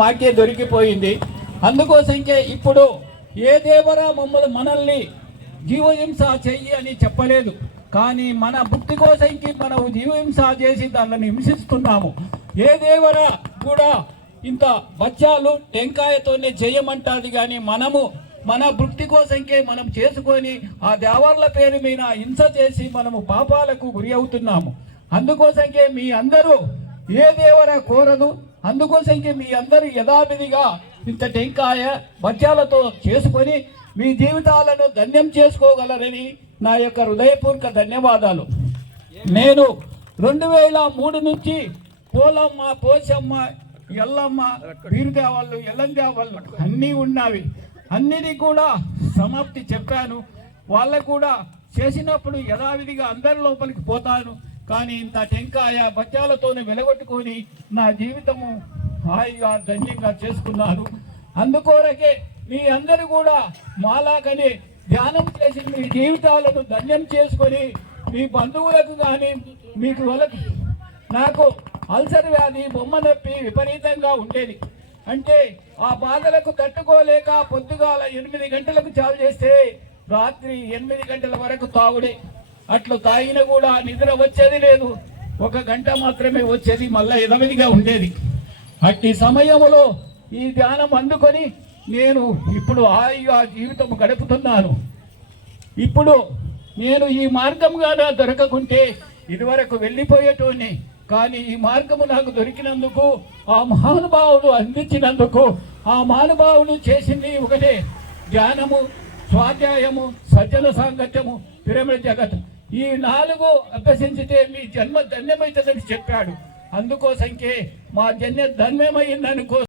మాకే దొరికిపోయింది. అందుకోసంకే ఇప్పుడు ఏ దేవరా మనల్ని జీవహింస చెయ్యి అని చెప్పలేదు, కానీ మన భక్తి కోసంకి మనం జీవహింస చేసి దానిని హింసిస్తున్నాము. ఏ దేవరా కూడా ఇంత బచ్చాలు టెంకాయతోనే చేయమంటాది, కానీ మనము మన భక్తి కోసంకే మనం చేసుకొని ఆ దేవర్ల పేరు మీద హింస చేసి మనము పాపాలకు గురి అవుతున్నాము. అందుకోసంకే మీ అందరూ ఏ దేవరా కోరదు, అందుకోసంకే మీ అందరూ యథావిధిగా ఇంత టెంకాయ బచ్చాలతో చేసుకొని మీ జీవితాలను ధన్యం చేసుకోగలరని నా యొక్క హృదయపూర్వక ధన్యవాదాలు. నేను 2003 నుంచి పోలమ్మ, పోచమ్మ, ఎల్లమ్మ, వీరుదేవాళ్ళు, ఎల్లందేవాళ్ళు అన్నీ ఉన్నవి. అన్నిటి కూడా సమాప్తి చెప్పాను. వాళ్ళకు కూడా చేసినప్పుడు యథావిధిగా అందరి లోపలికి పోతాను, కానీ ఇంత టెంకాయ బచ్చాలతోనే వెలగొట్టుకొని నా జీవితము హాయిగా ధన్యంగా చేసుకున్నాను. అందుకోరకే మీ అందరూ కూడా మాలాగని ధ్యానం చేసి మీ జీవితాలను ధన్యం చేసుకొని మీ బంధువులకు కానీ మీకు నాకు అల్సర్ వ్యాధి, బొమ్మ నొప్పి విపరీతంగా ఉండేది. అంటే ఆ బాధలకు తట్టుకోలేక పొద్దుగాల 8 గంటలకు చాలు చేస్తే రాత్రి 8 గంటల వరకు తాగుడే. అట్లా తాగిన కూడా నిద్ర వచ్చేది లేదు, 1 గంట మాత్రమే వచ్చేది, మళ్ళీ యథావిధిగా ఉండేది. అట్టి సమయంలో ఈ ధ్యానం అందుకొని నేను ఇప్పుడు హాయిగా జీవితం గడుపుతున్నాను. ఇప్పుడు నేను ఈ మార్గంగా దొరకకుంటే ఇదివరకు వెళ్ళిపోయేటోని, కానీ ఈ మార్గము నాకు దొరికినందుకు, ఆ మహానుభావుడు అందించినందుకు, ఆ మహానుభావుడు చేసింది ఒకటే, ధ్యానము, స్వాధ్యాయము, సజ్జన సాంగత్యము, పిరమిడ్ జగత్. ఈ 4 అభ్యసించితే మీ జన్మ ధన్యమవుతుందని చెప్పాడు. అందుకోసంకే మా జన్మ ధన్యమైందనుకో